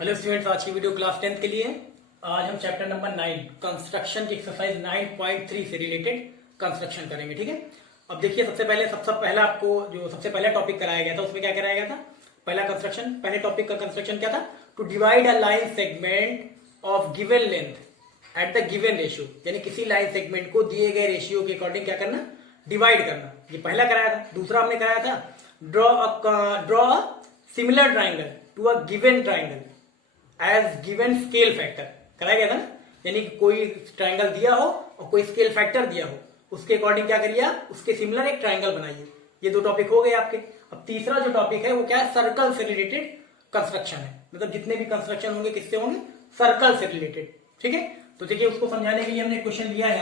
Hello students, आज की video class 10th के लिए है। आज हम चैप्टर नंबर 9 कंस्ट्रक्शन की एक्सरसाइज 9.3 से रिलेटेड कंस्ट्रक्शन करेंगे। ठीक है, अब देखिए सबसे पहला आपको जो सबसे पहला टॉपिक कराया गया था उसमें क्या कराया गया था। पहला कंस्ट्रक्शन, पहले टॉपिक का कंस्ट्रक्शन क्या था? To divide a line segment of given length at the given ratio, यानी किसी लाइन सेगमेंट को दिए गए रेशियो के अकॉर्डिंग क्या करना, डिवाइड करना। ये पहला कराया था। दूसरा हमने कराया था draw a similar triangle to a given triangle as given scale factor कराया गया था ना, यानी कि कोई ट्राइंगल दिया हो और कोई स्केल फैक्टर दिया हो, उसके अकॉर्डिंग क्या करिए, उसके सिमिलर एक ट्राइंगल बनाइए। ये दो टॉपिक हो गए आपके। अब तीसरा जो टॉपिक है वो क्या है? सर्कल से रिलेटेड कंस्ट्रक्शन है। मतलब जितने भी कंस्ट्रक्शन होंगे किससे होंगे? सर्कल से रिलेटेड। ठीक है, तो देखिए उसको समझाने के लिए हमने क्वेश्चन लिया है।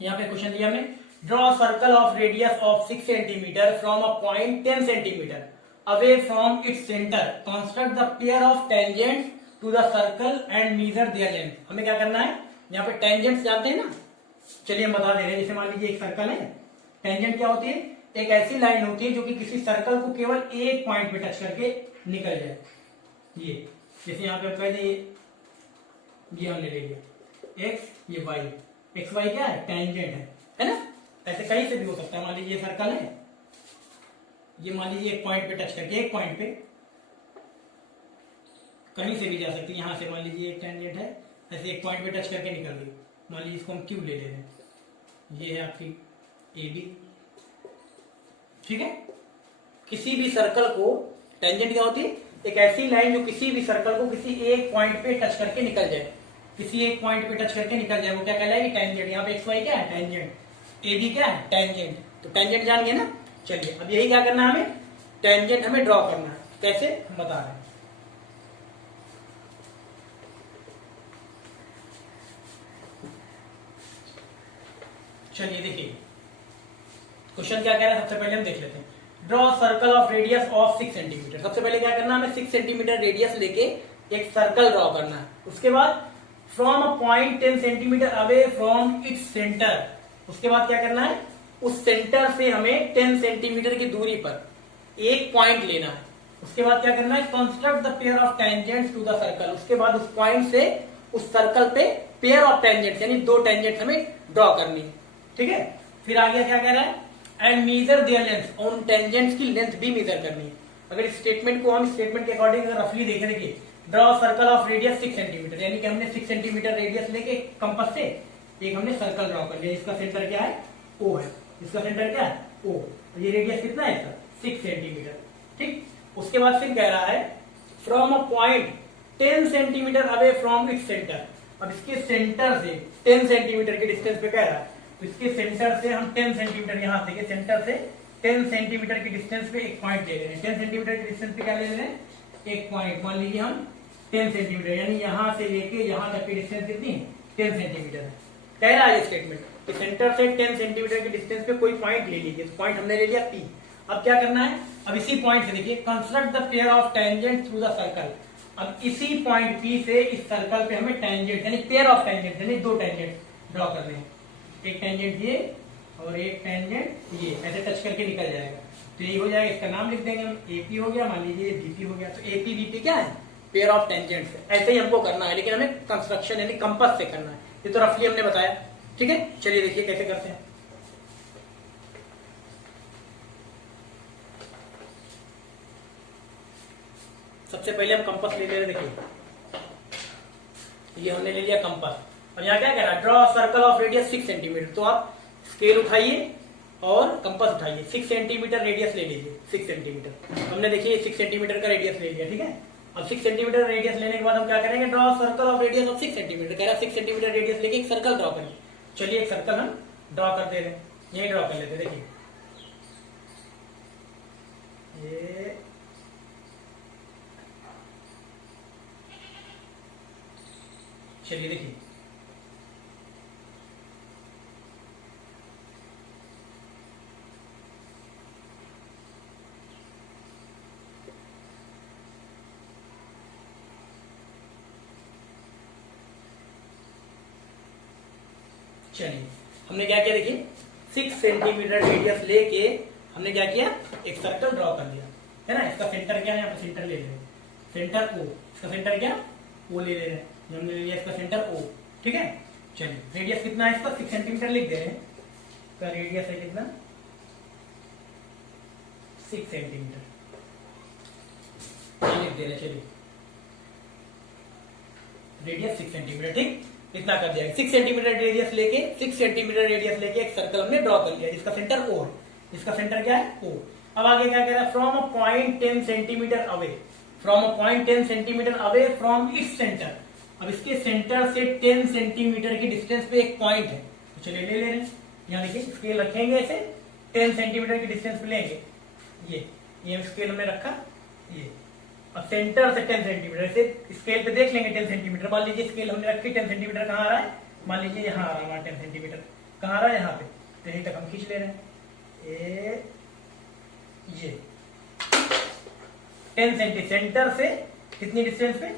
यहाँ पे क्वेश्चन लिया हमने, draw circle of radius of 6 centimetre from a point 10 centimetre away from its center, construct the pair of tangents to the circle and measure their length। हमें क्या करना है? यहाँ पे टेंजेंट्स जानते हैं ना, चलिए हम बता दे रहे हैं। जैसे मान लीजिए एक सर्कल है, टेंजेंट क्या होती है? एक ऐसी लाइन होती है जो कि किसी सर्कल को केवल एक पॉइंट पे टच करके निकल जाए। ये जैसे यहाँ पे कह दें, ये हमने ले लिया एक्स, ये वाई, एक्स वाई क्या है? टेंजेंट है ना। ऐसे कहीं से भी हो सकता है। मान लीजिए सर्कल है, ये मान लीजिए एक पॉइंट पे टच करके, एक पॉइंट पे कहीं से भी जा सकती है। यहां से मान लीजिए एक टेंजेंट है, ऐसे एक पॉइंट पे टच करके निकल गई। मान लीजिए इसको हम क्यू ले रहे हैं, ये है आपकी ए बी। ठीक है, किसी भी सर्कल को टेंजेंट क्या होती है? एक ऐसी लाइन जो किसी भी सर्कल को किसी एक पॉइंट पे टच करके निकल जाए, किसी एक पॉइंट पे टच करके निकल जाए, वो क्या कहलाएगी? टेंजेंट। यहाँ पे एक्स वाई क्या है? टेंजेंट। ए बी क्या है? टेंजेंट। तो टेंजेंट जान गए ना। चलिए अब यही क्या करना है, हमें टेंजेंट हमें ड्रॉ करना है। कैसे हम बता रहे हैं। चलिए देखिए क्वेश्चन क्या कह रहा है, सबसे पहले हम देख लेते हैं। Draw circle of radius of 6 centimetre. सबसे पहले क्या करना है, हमें 6 सेंटीमीटर रेडियस लेके एक सर्कल ड्रॉ करना है। उसके बाद from a point 10 centimetre away from its centre, उसके बाद क्या करना है, उस सेंटर से हमें 10 सेंटीमीटर की दूरी पर एक पॉइंट लेना है। उसके बाद क्या करना है, construct the pair of tangents to the circle. उसके बाद उस पॉइंट से उस सर्कल पे पेयर ऑफ टेंजेंट्स यानी दो टेंजेंट्स हमें ड्रॉ करनी है। ठीक है, फिर आगे क्या कह रहा है, एंड मेजर देयर लेंथ, और उन टेंजेंट्स की लेंथ भी मेजर करनी है। अगर इस स्टेटमेंट को हम स्टेटमेंट के अकॉर्डिंग अगर रफली देखें, देखिए draw circle of radius 6 centimetre, यानी कि हमने 6 सेंटीमीटर रेडियस लेके कंपास से एक हमने सर्कल ड्रॉ कर लिया। इसका सेंटर क्या है? ओ है। इसका सेंटर क्या है? ओ। ये रेडियस कितना है इसका? 6 सेंटीमीटर। ठीक, उसके बाद फिर कह रहा है from a point 10 centimetre away from its centre. अब इसके सेंटर से 10 सेंटीमीटर के डिस्टेंस पे कह रहा है, तो इसके सेंटर से हम 10 सेंटीमीटर, यहां से सेंटर से 10 सेंटीमीटर की डिस्टेंस पे एक पॉइंट ले रहे हैं। 10 सेंटीमीटर की डिस्टेंस पे क्या ले रहे हैं? एक पॉइंट। मान लीजिए हम 10 सेंटीमीटर, यानी यहां से लेके यहां तक की डिस्टेंस कितनी? 10 सेंटीमीटर है। कह रहा है ये स्टेटमेंट कि सेंटर से 10 सेंटीमीटर की डिस्टेंस पे कोई पॉइंट ले लीजिए। तो पॉइंट हमने ले लिया पी। अब क्या करना है, अब इसी पॉइंट से देखिए, construct the pair of tangent through the circle. अब इसी पॉइंट पी से इस सर्कल पे हमें टेंजेंट यानी पेयर ऑफ टेंजेंट यानी दो टेंजेंट ड्रॉ करने हैं। एक टेंजेंट ये और एक टेंजेंट ये, ऐसे टच करके निकल जाएगा। तो ये हो जाएगा, इसका नाम लिख देंगे हम, एपी हो गया, मान लीजिए बीपी हो गया। तो एपी बीपी क्या है? Pair of tangents. ऐसे ही हमको करना है, लेकिन हमें कंस्ट्रक्शन यानी कंपास से करना है। ये तो रफली हमने बताया। ठीक है, चलिए देखिए कैसे करते हैं। सबसे पहले हम कंपास ले ले रहे। देखिए ये हमने ले लिया कंपास। और यहाँ क्या कह रहा है, draw circle of radius 6 centimetre. तो आप स्केल उठाइए और कंपास उठाइए, 6 सेंटीमीटर रेडियस ले लीजिए। 6 सेंटीमीटर हमने देखिए 6 सेंटीमीटर का रेडियस ले लिया। ठीक है, अब 6 सेंटीमीटर रेडियस लेने के बाद हम क्या करेंगे, draw circle of radius of 6 centimetre. कह रहा है 6 सेंटीमीटर रेडियस लेके एक सर्कल ड्रॉ करिए। चलिए एक सर्कल हम ड्रॉ कर दे रहे हैं, यही ड्रॉ कर लेते। देखिए ये चलिए देखिए चलिए हमने क्या किया, देखिए 6 सेंटीमीटर रेडियस लेके हमने क्या किया, एक सर्कल ड्रॉ कर लिया है ना। इसका सेंटर क्या है, यहाँ पे सेंटर ले लेंगे। सेंटर ओ, इसका सेंटर क्या ओ ले रहे हैं, हमने ले लिया इसका सेंटर ओ, ठीक है। चलिए रेडियस कितना है इसका 6 सेंटीमीटर लिख दे रहे हैं, इसका रेडियस है कितना 6 सेंटीमीटर लिख दे रहे हैं। चलिए रेडियस 6 सेंटीमीटर, ठीक, इतना कर दिया। 6 सेंटीमीटर रेडियस लेके 6 सेंटीमीटर रेडियस लेके एक सर्कल हमने ड्रॉ कर लिया, जिसका सेंटर ओ है, इसका सेंटर क्या है ओ। अब आगे क्या कह रहा है, from a point 10 centimetre away, from a point 10 centimetre away from its centre. अब इसके सेंटर से 10 सेंटीमीटर की डिस्टेंस पे एक पॉइंट है, तो चलिए ले ले रहे हैं। यहाँ देखिए स्केल रखेंगे ऐसे, 10 सेंटीमीटर की डिस्टेंस पे लेंगे, ये स्केल हमने रखा, ये अब सेंटर से 10 सेंटीमीटर से स्केल पे देख लेंगे 10 सेंटीमीटर। मान लीजिए स्केल हमने रखी 10 सेंटीमीटर, कहाँ आ रहा है, मान लीजिए यहाँ आ रहा है 10 सेंटीमीटर, कहाँ आ रहा है यहाँ पे, तो यहीं तक हम खींच ले रहे हैं। ये 10 सेंटी सेंटर से कितनी डिस्टेंस पे,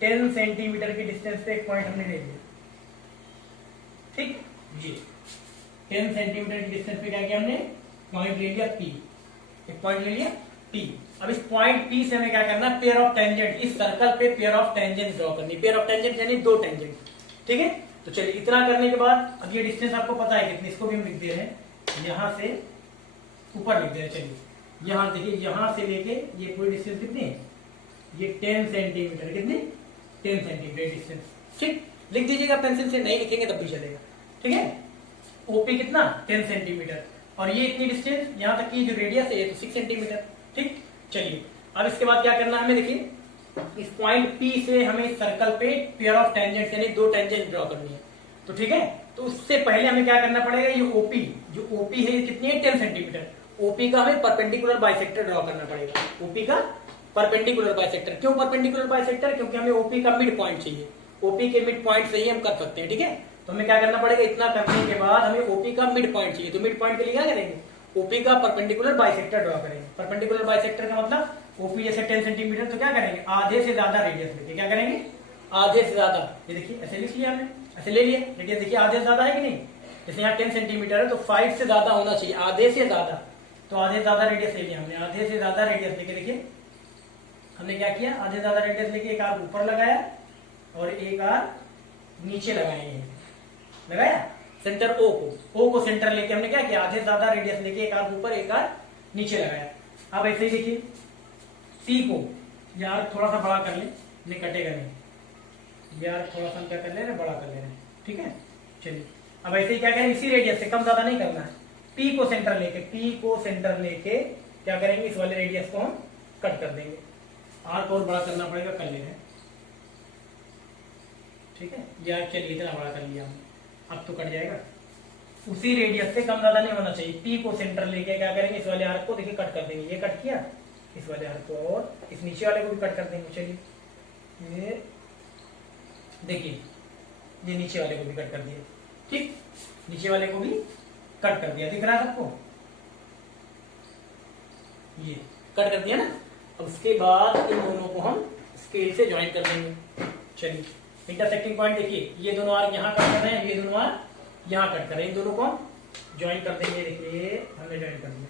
10 सेंटीमीटर की डिस्टेंस पे एक पॉइंट हमने ले लिया, ठीक। ये 10 सेंटीमीटर की डिस्टेंस पे क्या किया हमने, पॉइंट ले लिया पी, एक पॉइंट ले लिया पी। अब इस पॉइंट पी से हमें क्या करना है, पेयर ऑफ टेंजेंट, इस सर्कल पे पेयर ऑफ टेंजेंट ड्रॉ करनी, पेयर ऑफ टेंजेंट यानी 2 टेंजेंट, ठीक है। तो चलिए इतना करने के बाद अब ये डिस्टेंस आपको पता है कितनी, इसको भी हम लिख दे रहे हैं, यहां से ऊपर लिख दे रहे हैं। चलिए यहां देखिए, यहां से लेके ये पूरी डिस्टेंस कितनी है, ये 10 सेंटीमीटर, कितनी 10 सेंटीमीटर डिस्टेंस, ठीक। लिख दीजिएगा पेंसिल से, नहीं लिखेंगे तब भी चलेगा, ठीक है। ओपी कितना 10 सेंटीमीटर, और ये इतनी डिस्टेंस यहाँ तक की जो रेडियस है ये तो 6 सेंटीमीटर, ठीक। चलिए अब इसके बाद क्या करना है हमें, देखिए इस पॉइंट पी से हमें इस सर्कल पे पेयर ऑफ टेंजेंट यानी 2 टेंजेंट ड्रॉ करनी है, तो ठीक है। तो उससे पहले हमें क्या करना पड़ेगा, ये ओपी, जो ओपी है ये कितनी है 10 सेंटीमीटर, ओपी का हमें परपेंडिकुलर बाइसेक्टर ड्रॉ करना पड़ेगा, ओपी का परपेंडिकुलर बाइसेक्टर। क्यों परपेंडिकुलर बाइसेक्टर, क्योंकि हमें ओपी का मिड पॉइंट चाहिए, ओपी के मिड पॉइंट से ही हम कर सकते हैं, ठीक है। तो हमें क्या करना पड़ेगा, इतना करने के बाद हमें ओपी का मिड पॉइंट चाहिए, तो मिड पॉइंट के लिए क्या करेंगे, ओपी का परपेंडिकुलर बाइसेक्टर ड्रॉ करेंगे। परपेंडिकुलर बाइसेक्टर का मतलब ओपी जैसे 10 सेंटीमीटर, तो क्या करेंगे आधे से ज्यादा रेडियस लेके, क्या करेंगे आधे से ज्यादा, ये देखिए ऐसे लिख लिया हमने, ऐसे ले लिया रेडियस, देखिए आधे से ज्यादा है कि नहीं, जैसे यहाँ 10 सेंटीमीटर है तो 5 से ज्यादा होना चाहिए, आधे से ज्यादा, तो आधे से ज्यादा रेडियस ले लिया हमने, आधे से ज्यादा रेडियस लेके देखिए हमने क्या किया, आधे से ज्यादा रेडियस लेके एक आर्क ऊपर लगाया और एक आर्क नीचे लगाएंगे, लगाया सेंटर ओ को सेंटर लेके हमने क्या किया, आधे से ज्यादा रेडियस लेके एक आर्क ऊपर एक आर्क नीचे लगाया। अब ऐसे ही देखिए सी को यार थोड़ा सा बड़ा कर ले, नहीं कटेगा नहीं, यार थोड़ा सा क्या कर ले रहे, बड़ा कर ले रहे, ठीक है। चलिए अब ऐसे ही क्या करेंगे, इसी रेडियस से कम ज्यादा नहीं करना है, पी को सेंटर लेके क्या करेंगे, इस वाले रेडियस को हम कट कर देंगे, आर्क और बड़ा करना पड़ेगा, कर ले रहे, ठीक है। यार चलिए इतना बड़ा कर लिया हमने, अब तो कट जाएगा, उसी रेडियस से कम ज्यादा नहीं होना चाहिए। पी को सेंटर लेके क्या करेंगे, इस वाले आर्क को देखिए कट कर देंगे, ये कट किया, इस वाले आर्क को और इस नीचे वाले को भी कट कर देंगे। चलिए ये देखिए, ये नीचे वाले को भी कट कर दिया, ठीक, नीचे वाले को भी कट कर दिया, दिख रहा है सबको, ये कट कर दिया ना। अब उसके बाद इन दोनों को हम स्केल से ज्वाइन कर देंगे। चलिए इंटरसेक्टिंग पॉइंट देखिए, ये दोनों आर्क यहाँ कट कर रहे हैं, ये दोनों आर्क यहाँ कट कर रहे हैं, इन दोनों को हम ज्वाइन कर देंगे। देखिए हमने ज्वाइन कर दिया,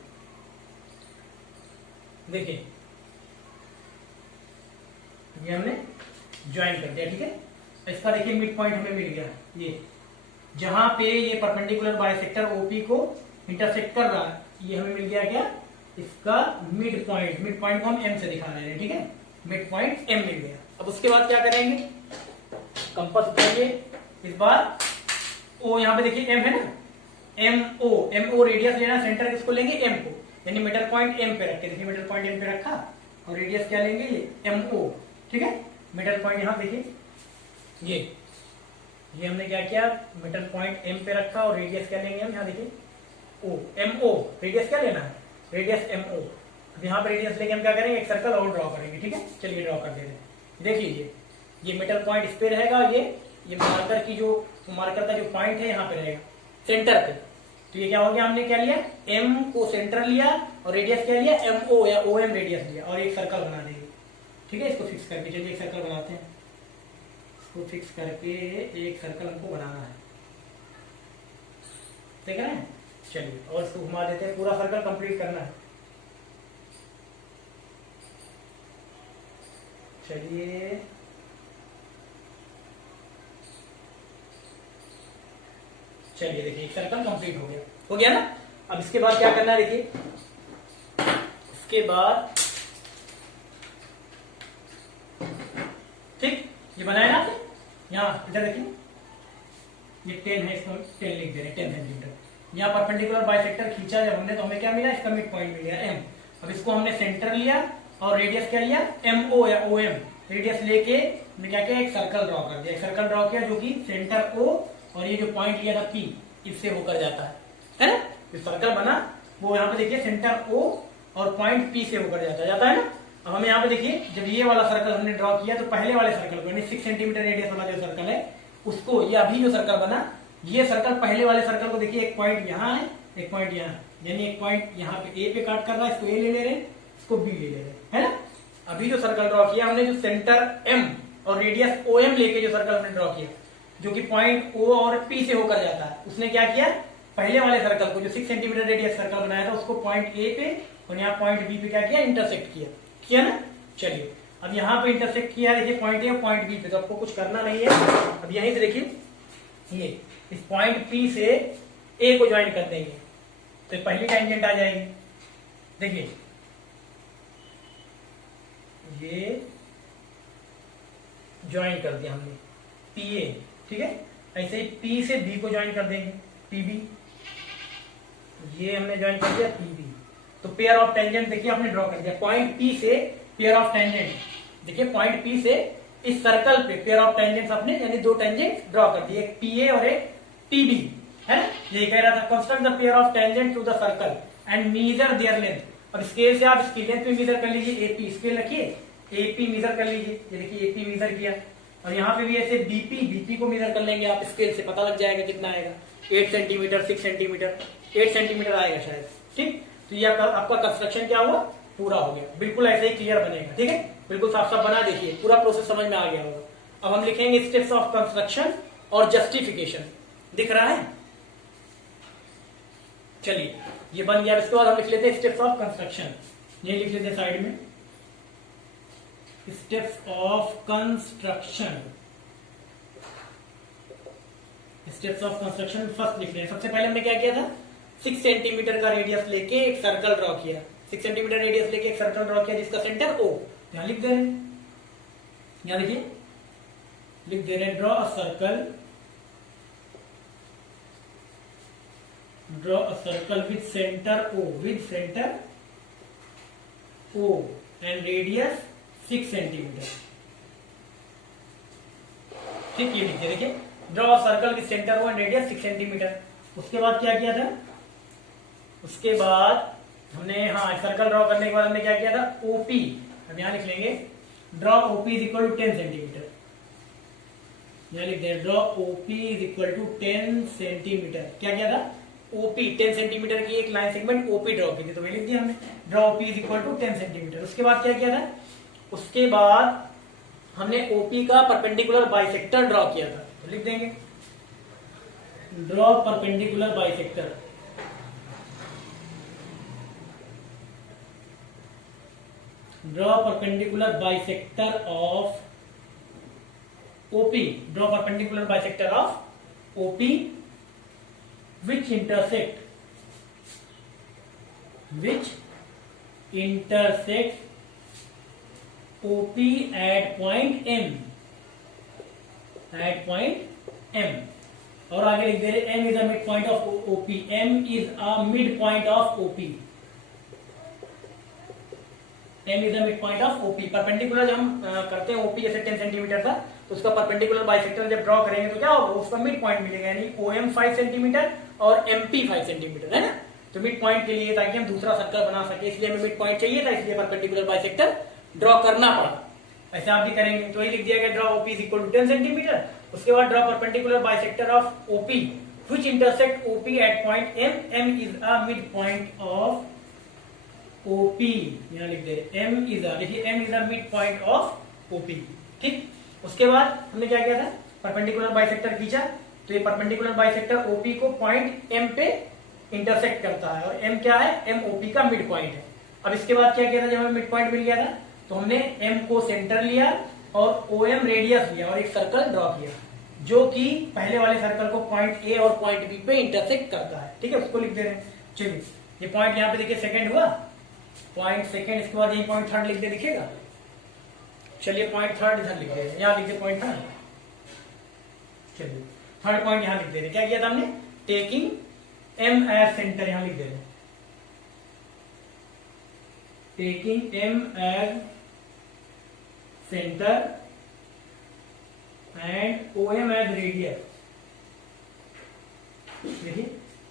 देखिए ये हमने ज्वाइन कर दिया, ठीक है। इसका देखिए मिड पॉइंट हमें मिल गया, ये जहां पे ये परपेंडिकुलर बाइसेक्टर ओपी को इंटरसेक्ट कर रहा है, ये हमें मिल गया क्या, इसका मिड पॉइंट को हम एम से दिखा रहे हैं, ठीक है, मिड पॉइंट एम मिल गया। अब उसके बाद क्या करेंगे, कंपास उठाइए, इस बार ओ यहाँ पे देखिए एम है ना, एम ओ रेडियस लेना, सेंटर किसको लेंगे एम को, यानी मिडल पॉइंट एम पे रखे, देखिए मिडल पॉइंट एम पे रखा और रेडियस क्या लेंगे ये एम ओ, ठीक है। मिडल पॉइंट यहाँ देखिए, ये हमने क्या किया, मिडल पॉइंट एम पे रखा और रेडियस क्या लेंगे हम, यहाँ देखिए ओ, एम ओ, रेडियस क्या लेना है, रेडियस एम ओ। यहाँ पे रेडियस लेके हम क्या करेंगे, एक सर्कल और ड्रॉ करेंगे, ठीक है। चलिए ड्रॉ कर दे रहे हैं, देखिए ये मिडल पॉइंट इस पे रहेगा, ये मार्कर की जो मार्कर का जो पॉइंट है यहाँ पे रहेगा सेंटर पे, तो ये क्या हो गया, हमने क्या लिया, एम को सेंटर लिया और रेडियस क्या लिया, एम ओ या ओ एम रेडियस लिया और एक सर्कल बना देंगे, ठीक है। इसको फिक्स करके चलिए एक सर्कल बनाते हैं, इसको फिक्स करके एक सर्कल हमको बनाना है, देख रहे हैं। चलिए और इसको घुमा देते हैं, पूरा सर्कल कंप्लीट करना है। चलिए चलिए देखिए, एक सर्कल कंप्लीट हो गया ना। अब इसके बाद क्या करना है, देखिए इसके बाद ठीक ये बनाया ना आपने, यहाँ इधर देखिए ये 10 है, इसको 10 लिख दे रहे हैं, 10 सेंटीमीटर। यहाँ परपेंडिकुलर बाइसेक्टर खींचा जब हमने तो हमें क्या मिला, इसका मिड पॉइंट मिल गया एम। अब इसको हमने सेंटर लिया और रेडियस क्या लिया, एम ओ या ओ एम रेडियस लेके हमने क्या किया, एक सर्कल ड्रॉ कर दिया। एक सर्कल ड्रॉ किया जो कि सेंटर ओ और ये जो पॉइंट लिया था पी, इससे होकर जाता है ना। जो सर्कल बना वो यहाँ पे देखिए सेंटर ओ और पॉइंट पी से होकर जाता है ना। अब हमें यहाँ पे देखिए, जब ये वाला सर्कल हमने ड्रॉ किया तो पहले वाले सर्कल को, यानी 6 सेंटीमीटर रेडियस वाला जो सर्कल है उसको, ये अभी जो सर्कल बना, ये सर्कल पहले वाले सर्कल को देखिए, एक पॉइंट यहाँ है, एक पॉइंट यहाँ, यानी एक पॉइंट यहाँ पे ए पे काट कर रहा है, इसको ए ले रहे हैं, इसको बी ले रहे हैं, है ना। अभी जो सर्कल ड्रॉ किया हमने, जो सेंटर एम और रेडियस ओ एम लेके जो सर्कल हमने ड्रॉ किया, जो कि पॉइंट ओ और पी से होकर जाता है, उसने क्या किया, पहले वाले सर्कल को जो 6 सेंटीमीटर रेडियस सर्कल बनाया था उसको पॉइंट ए पे और यहाँ पॉइंट बी पे क्या किया, इंटरसेक्ट किया ना। चलिए अब यहाँ पे इंटरसेक्ट किया, देखिए पॉइंट ए और पॉइंट बी पे, तो आपको कुछ करना नहीं है। अब यहीं से देखिए, ये इस पॉइंट पी से ए को ज्वाइन कर देंगे तो पहली टेंजेंट आ जाएगी। देखिए ये ज्वाइन कर दिया हमने पी ए, ठीक है। ऐसे ही पी से बी को ज्वाइन कर देंगे, पी बी, ये हमने ज्वाइन कर दिया पी बी। तो पेयर ऑफ टेंजेंट देखिए आपने ड्रॉ कर दिया, पॉइंट पी से पेयर ऑफ टेंजेंट, देखिए पॉइंट पी से इस सर्कल पे पेयर ऑफ टेंजेंट्स अपने, यानी 2 टेंजेंट ड्रॉ कर दिए, एक पी ए और एक पी बी, है ना। ये कह रहा था, construct the pair of tangent to the circle and measure their length. अब स्केल से आप इसकी लेंथ भी मेजर कर लीजिए, एपी स्केल रखिए, एपी मेजर कर लीजिए, ये देखिए एपी मेजर किया। और यहाँ पे भी ऐसे बीपी को मेजर कर लेंगे आप स्केल से, पता लग जाएगा कितना आएगा, 8 सेंटीमीटर, 6 सेंटीमीटर, 8 सेंटीमीटर आएगा शायद, ठीक। तो ये आपका कंस्ट्रक्शन क्या हुआ, पूरा हो गया, बिल्कुल ऐसे ही क्लियर बनेगा, ठीक है। बिल्कुल साफ साफ बना, देखिए पूरा प्रोसेस समझ में आ गया होगा। अब हम लिखेंगे स्टेप्स ऑफ कंस्ट्रक्शन और जस्टिफिकेशन, दिख रहा है। चलिए ये बन गया। इसके बाद हम लिख लेते हैं स्टेप्स ऑफ कंस्ट्रक्शन, ये लिख लेते हैं साइड में, steps of construction. Steps of construction first लिख रहे हैं। सबसे पहले हमने क्या किया था, 6 सेंटीमीटर का रेडियस लेके एक सर्कल ड्रॉ किया, 6 सेंटीमीटर रेडियस लेके एक सर्कल ड्रॉ किया जिसका सेंटर ओ, यहां लिख दे रहे हैं, यहां देखिए लिख दे रहे हैं, draw a circle, draw a circle with centre O, with centre O and radius 6 centimetre, ठीक। ये लिखिए, देखिए draw a circle with centre O and radius 6 centimetre. उसके बाद क्या किया था, उसके बाद हमने, हाँ सर्कल ड्रॉ करने के बाद हमने क्या किया था, ओपी, हम यहां लिख लेंगे, draw OP is equal to 10 centimetre, यहां लिख दें, draw OP is equal to 10 centimetre. क्या किया था, ओपी 10 सेंटीमीटर की एक लाइन सेगमेंट ओपी ड्रॉ की थी, तो वही लिख दिया हमने, draw OP is equal to 10 centimetre. उसके बाद क्या किया था, उसके बाद हमने ओपी का परपेंडिकुलर बाइसेक्टर ड्रॉ किया था, तो लिख देंगे, draw perpendicular bisector, draw perpendicular bisector of OP, draw perpendicular bisector of OP which intersects OP at point M, at point M। और आगे लिख दे रहे M is a midpoint of OP, M is a midpoint of OP, M is the midpoint of OP। Perpendicular जब हम करते हैं OP जैसे 10 सेंटीमीटर था, तो उसका परपेंडिकुलर बाइसेक्टर जब ड्रॉ करेंगे तो क्या होगा, उसका मिड पॉइंट मिलेगा, यानी OM 5 सेंटीमीटर और MP 5 सेंटीमीटर, है ना। तो मिड पॉइंट के लिए, ताकि हम दूसरा सर्कल बना सके, इसलिए हमें मिड पॉइंट चाहिए था, इसलिए परपेंडिकुलर बाइसेक्टर ड्रॉ करना पड़ा। ऐसे आप भी करेंगे तो वही लिख दिया गया, draw OP is equal to 10 centimetre. उसके बाद draw perpendicular bisector of OP which intersect OP at point M, M is a mid point of OP, यहां लिख दे, M इज अ, देखिए M is a mid point of OP, ठीक। उसके बाद हमने क्या किया था, परपेंडिकुलर बाइसेक्टर खींचा, तो ये परपेंडिकुलर बाइसेक्टर OP को पॉइंट M पे इंटरसेक्ट करता है, और M क्या है, M OP का मिड पॉइंट है। अब इसके बाद क्या किया था, जब हमें मिड पॉइंट मिल गया था, तो हमने एम को सेंटर लिया और ओ एम रेडियस लिया और एक सर्कल ड्रॉ किया जो कि पहले वाले सर्कल को पॉइंट ए और पॉइंट बी पे इंटरसेक्ट करता है। ठीक है, उसको लिख दे रहे हैं। चलिए, ये पॉइंट यहाँ पे देखिए सेकंड हुआ, पॉइंट सेकंड, इसके बाद यही पॉइंट थर्ड लिख दे, दिखेगा। चलिए पॉइंट थर्ड इधर लिख दे रहे हैं, यहाँ लिख दे पॉइंट थर्ड। चलिए थर्ड पॉइंट यहाँ लिख दे रहे हैं। क्या किया था हमने? टेकिंग एम एज सेंटर, यहाँ लिख दे रहे हैं taking M as centre and O M as radius. देखिए,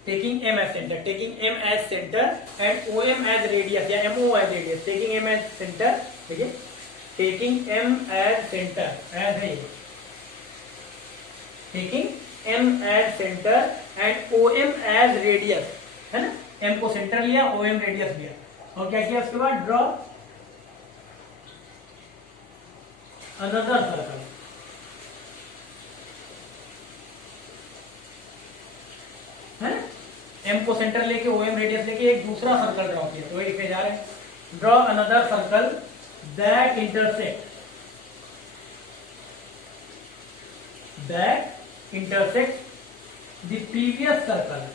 taking M as centre, taking M as centre and O M as radius या M O as radius. Taking M as centre, देखिए taking M as centre, as है ये, taking M as centre and O M as radius, है ना। M को centre लिया, O M radius लिया, और क्या किया उसके बाद? ड्रॉ अनदर सर्कल, है ना। एम को सेंटर लेके ओ एम रेडियस लेके एक दूसरा सर्कल ड्रॉ किया, तो वही लिखे जा रहे हैं, draw another circle that intersect the previous circle,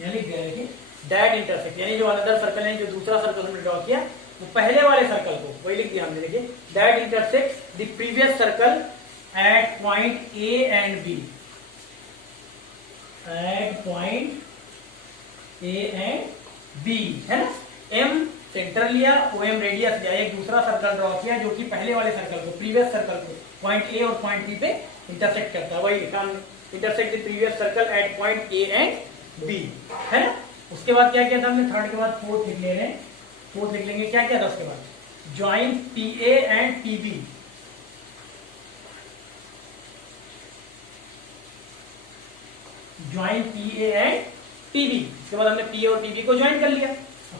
यानी दैट इंटरसेक्ट, यानी जो अनदर सर्कल है, जो दूसरा सर्कल हमने ड्रॉ किया वो पहले वाले सर्कल को, वही लिख दिया हमने। देखिए, that intersect the previous circle at point A and B, at point A and B, है ना। M सेंटर लिया, OM रेडियस लिया, एक दूसरा सर्कल ड्रॉ किया जो कि पहले वाले सर्कल को, प्रीवियस सर्कल को पॉइंट A और पॉइंट B पे इंटरसेक्ट करता है, वही लिखा हमने, intersect the previous circle eight point A and B, है ना। उसके बाद क्या किया था हमने? थर्ड के बाद फोर्थ लिख ले रहे हैं, फोर्थ लिख लेंगे। क्या किया था उसके बाद? Join PA and PB, join PA and PB। इसके बाद हमने PA और PB को ज्वाइन कर लिया।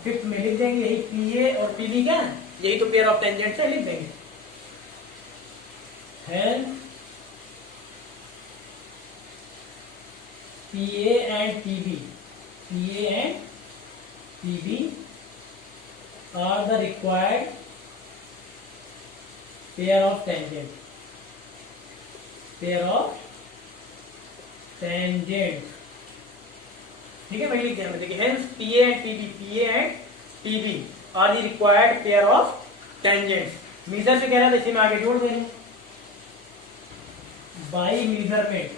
फिफ्थ में लिख देंगे यही PA और PB, क्या यही तो पेयर ऑफ टेंजेंट्स है, लिख देंगे help PA and PB, PA and PB are the required pair of tangents, pair of tangents, ठीक है। वही लिख दिया हमने, देखिए hence PA and PB are the required pair of tangents. Measure से कह रहा था, इसी में आगे जोड़ देंगे, by measurement,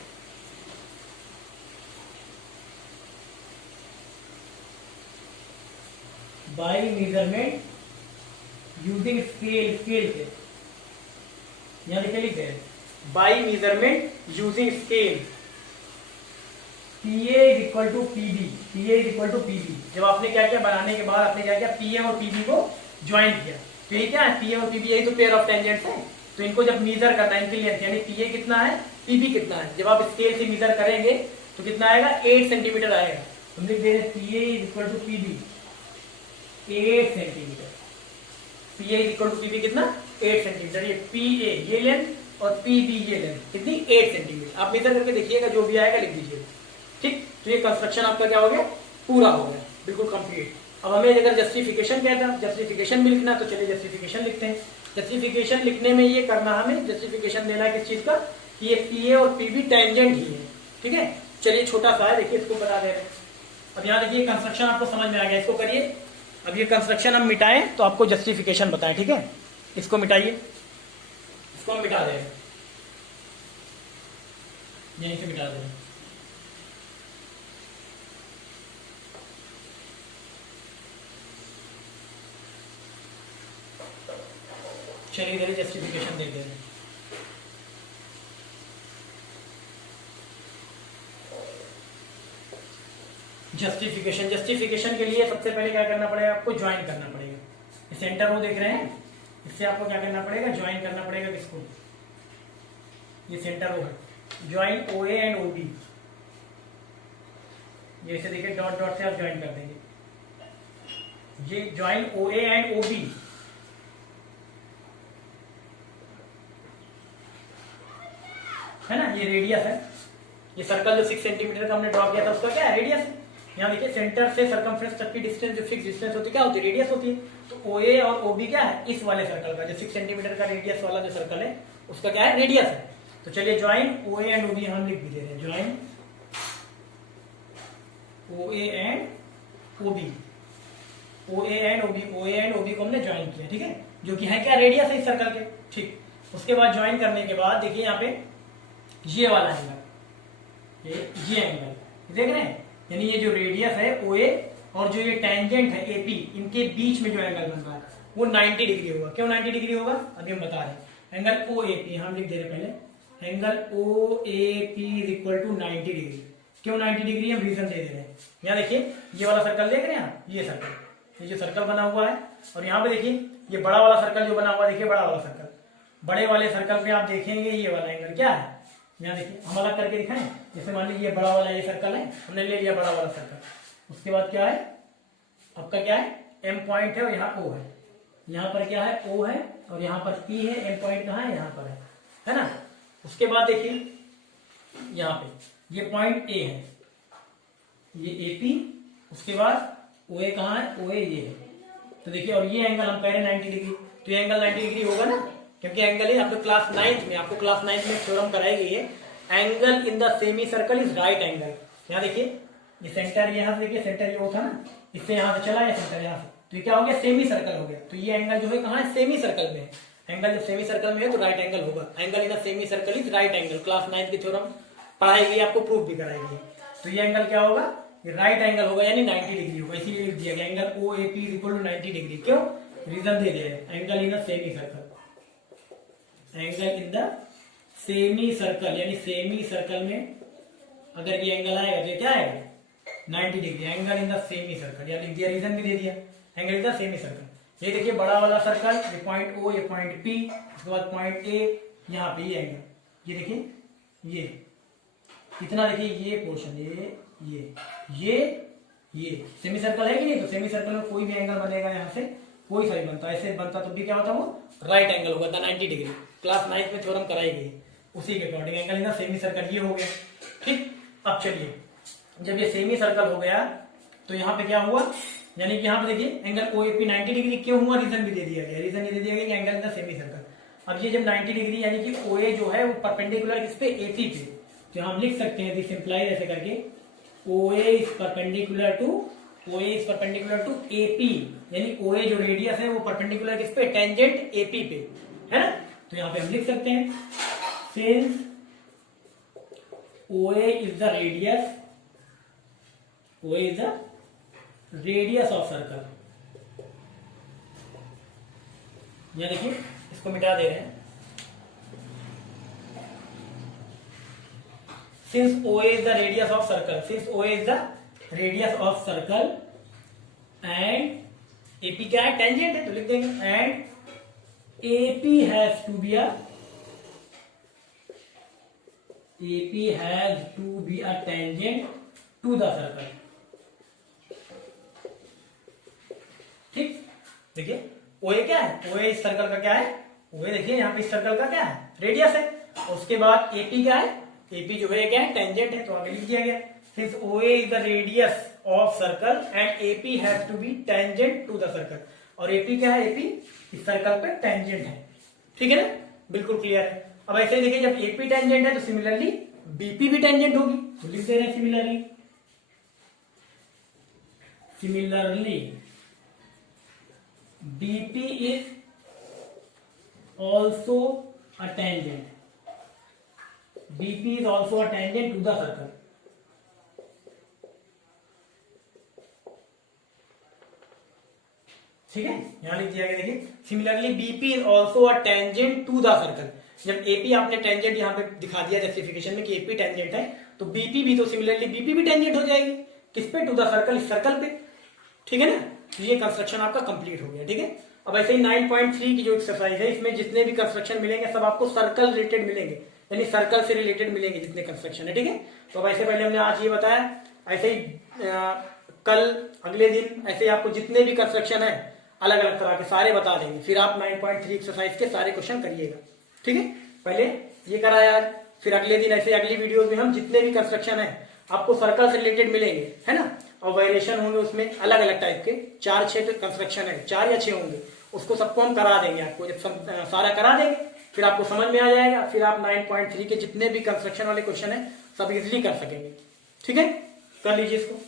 by measurement using scale, scale से यहां लिख दे, by measurement using scale, PA is equal to PB, PA is equal to PB। जब आपने क्या किया, बनाने के बाद आपने क्या किया, PA और PB को ज्वाइन किया, तो ये क्या है, PA और PB यही तो पेयर ऑफ टेंजेंट्स है। तो इनको जब मीजर करना है, इनकी लेंथ, यानी PA कितना है, PB कितना है, जब आप स्केल से मीजर करेंगे तो कितना आएगा, 8 सेंटीमीटर आएगा। हम लिख दे रहे PA is equal to PB 8 centimetre, PA is equal to PB कितना, 8 सेंटीमीटर। ये PA ये लेंथ और PB ये लेंथ कितनी, 8 सेंटीमीटर। आप मीजर करके देखिएगा, जो भी आएगा लिख दीजिएगा, ठीक। तो ये कंस्ट्रक्शन आपका क्या हो गया, पूरा हो गया, बिल्कुल कंप्लीट। अब हमें अगर जस्टिफिकेशन कहता है, जस्टिफिकेशन भी लिखना, तो चलिए जस्टिफिकेशन लिखते हैं। जस्टिफिकेशन लिखने में ये करना, हमें जस्टिफिकेशन देना है किस चीज का, कि ये PA और PB टेंजेंट ही है, ठीक है। चलिए छोटा सा है, देखिए इसको बता दे रहे हैं। अब यहाँ देखिए कंस्ट्रक्शन आपको समझ में आ गया, इसको करिए। अब ये कंस्ट्रक्शन हम मिटाएं तो आपको जस्टिफिकेशन बताएं, ठीक है। इसको मिटाइए, इसको हम मिटा दे रहे हैं, यहीं से मिटा दे रहे हैं। चलिए इधर जस्टिफिकेशन दे दे रहे हैं। जस्टिफिकेशन, जस्टिफिकेशन के लिए सबसे पहले क्या करना पड़ेगा, आपको ज्वाइन करना पड़ेगा। सेंटर वो देख रहे हैं, इससे आपको क्या करना पड़ेगा, ज्वाइन करना पड़ेगा किसको, ये सेंटर वो है, ज्वाइन OA एंड OB। ये ऐसे देखिए डॉट डॉट से आप ज्वाइन कर देंगे, ये ज्वाइन OA एंड OB, है ना। ये रेडियस है, ये सर्कल जो 6 सेंटीमीटर का हमने ड्रॉ किया था उसका क्या है, रेडियस है। यहाँ देखिए सेंटर से सर्कमफ्रेंस तक की डिस्टेंस जो फिक्स डिस्टेंस होती है क्या होती है, रेडियस होती है। तो OA और OB क्या है, इस वाले सर्कल का जो 6 सेंटीमीटर का रेडियस वाला जो सर्कल है उसका क्या है, रेडियस है। तो चलिए ज्वाइन OA एंड OB हम लिख भी दे रहे हैं, join OA and OB, OA and OB, OA and OB को हमने ज्वाइन किया, ठीक है, जो कि है क्या, रेडियस है इस सर्कल के। ठीक, उसके बाद ज्वाइन करने के बाद देखिए यहाँ पे ये वाला एंगल, ये एंगल देख रहे हैं, यानी ये जो रेडियस है OA और जो ये टेंजेंट है AP, इनके बीच में जो एंगल बन रहा है वो 90 डिग्री होगा। क्यों 90 डिग्री होगा, अभी हम बता रहे हैं। एंगल OAP हम लिख दे रहे पहले, angle OAP is equal to 90 degree. क्यों 90 डिग्री, हम रीजन दे रहे हैं। यहाँ देखिए ये वाला सर्कल देख रहे हैं आप, ये सर्कल, ये जो सर्कल बना हुआ है, और यहाँ पे देखिए ये बड़ा वाला सर्कल जो बना हुआ है, देखिए बड़ा वाला सर्कल, बड़े वाले सर्कल पे आप देखेंगे ये वाला एंगल क्या है, यहाँ देखिए हम अलग करके दिखाएं। जैसे मान लीजिए ये बड़ा वाला ये सर्कल है, हमने ले लिया बड़ा वाला सर्कल, उसके बाद क्या है आपका, क्या है, M पॉइंट है और यहाँ O है, यहाँ पर क्या है O है और यहाँ पर P है, M पॉइंट कहाँ है, यहाँ पर है ना। उसके बाद देखिए यहाँ पे ये पॉइंट A है, ये AP, उसके बाद OA कहाँ है, OA ये है। तो देखिए और ये एंगल हम कह रहे हैं 90 डिग्री, तो ये एंगल 90 डिग्री होगा ना, क्योंकि एंगल है आपको क्लास 9th में, आपको क्लास 9th में थ्योरम कराई गई है, angle in the semi circle is right angle. यहाँ देखिए ये सेंटर, यहाँ से देखिए सेंटर ये वो था ना, इससे यहाँ से चला है सेंटर यहाँ से, तो ये क्या हो गया, सेमी सर्कल हो गया। तो ये एंगल जो है कहाँ है, सेमी सर्कल में है। एंगल जब सेमी सर्कल में है तो राइट एंगल होगा, angle in the semi circle is right angle. Class 9th की थ्योरम पढ़ाई गई, आपको प्रूफ भी कराई गई। तो ये एंगल क्या होगा, ये राइट एंगल होगा, यानी 90 डिग्री होगा, इसीलिए लिख दिया गया angle OAP is equal to 90 degree. क्यों, रीजन दे दिया है, angle in the semi circle, angle in the semi circle, यानी सेमी सर्कल में अगर ये एंगल आएगा तो क्या आएगा, 90 degree, angle in the semi circle. या लिख दिया, रीजन भी दे दिया, angle in the semi circle. ये देखिए बड़ा वाला सर्कल, ये पॉइंट O, ये पॉइंट P, उसके बाद पॉइंट A, यहाँ पे ये एंगल, ये देखिए ये इतना, देखिए ये पोर्शन, ये सेमी सर्कल है कि नहीं। तो सेमी सर्कल में कोई भी एंगल बनेगा यहाँ से, कोई सा भी बनता, ऐसे बनता तो भी क्या होता, वो राइट एंगल होगा, 90 डिग्री। क्लास 9th में थ्योरम कराई गई, उसी के according angle in the semi circle ये हो गया। ठीक, अब चलिए जब ये सेमी सर्कल हो गया तो यहाँ पे क्या हुआ, यानी कि यहाँ पे देखिए एंगल OAP 90 डिग्री क्यों हुआ, रीजन भी दे दिया गया, रीजन ये दे दिया गया कि angle in the semi circle. अब ये जब 90 डिग्री यानी कि OA जो है वो परपेंडिकुलर किस पे, AP पे, तो हम लिख सकते हैं दिस इंप्लाइज ऐसे करके, OA is perpendicular to AP, यानी OA जो रेडियस है वो परपेंडिकुलर किस पे, टेंजेंट AP पे, है ना। तो यहाँ पे हम लिख सकते हैं since OA is the radius of circle. यहाँ देखिए इसको मिटा दे रहे हैं, since OA is the radius of circle, and AP क्या है, टेंजेंट है, तो लिख देंगे and AP has to be a tangent to the circle। ठीक, देखिए OA क्या है, OA इस सर्कल का क्या है, OA देखिए यहाँ पे इस सर्कल का क्या है, रेडियस है। उसके बाद AP क्या है, AP जो है क्या है, टेंजेंट है, तो आगे लिख दिया गया since OA is the radius of circle and AP has to be tangent to the circle। और AP क्या है, AP इस सर्कल पे टेंजेंट है, ठीक है ना, बिल्कुल क्लियर है। अब ऐसे देखिए जब AP टेंजेंट है तो सिमिलरली BP भी टेंजेंट होगी, तो लिख दे रहे हैं similarly BP is also a tangent, BP is also a tangent to the circle। ठीक है, यहां लिख दिया गया, देखिए similarly BP is also a tangent to the circle। जब AP आपने टेंजेंट यहाँ पे दिखा दिया जस्टिफिकेशन में कि AP टेंजेंट है, तो BP भी, तो सिमिलरली BP भी टेंजेंट हो जाएगी किस पे, टू द सर्कल, इस सर्कल पे, ठीक है ना। तो ये कंस्ट्रक्शन आपका कंप्लीट हो गया, ठीक है। अब ऐसे ही 9.3 की जो एक्सरसाइज है, इसमें जितने भी कंस्ट्रक्शन मिलेंगे सब आपको सर्कल रिलेटेड मिलेंगे, यानी सर्कल से रिलेटेड मिलेंगे जितने कंस्ट्रक्शन है, ठीक है। तो अब ऐसे पहले हमने आज ये बताया, ऐसे ही कल अगले दिन ऐसे ही आपको जितने भी कंस्ट्रक्शन है अलग अलग तरह के सारे बता देंगे, फिर आप 9.3 एक्सरसाइज के सारे क्वेश्चन करिएगा, ठीक है। पहले ये कराया आज, फिर अगले दिन ऐसे अगली वीडियो में हम जितने भी कंस्ट्रक्शन है आपको सर्कल से रिलेटेड मिलेंगे, है ना। और वेरिएशन होंगे उसमें अलग अलग टाइप के, 4-6 कंस्ट्रक्शन है, 4 या 6 होंगे, उसको सबको हम करा देंगे आपको। जब सारा करा देंगे फिर आपको समझ में आ जाएगा, फिर आप 9.3 के जितने भी कंस्ट्रक्शन वाले क्वेश्चन है सब इजिली कर सकेंगे। ठीक है, कर लीजिए इसको।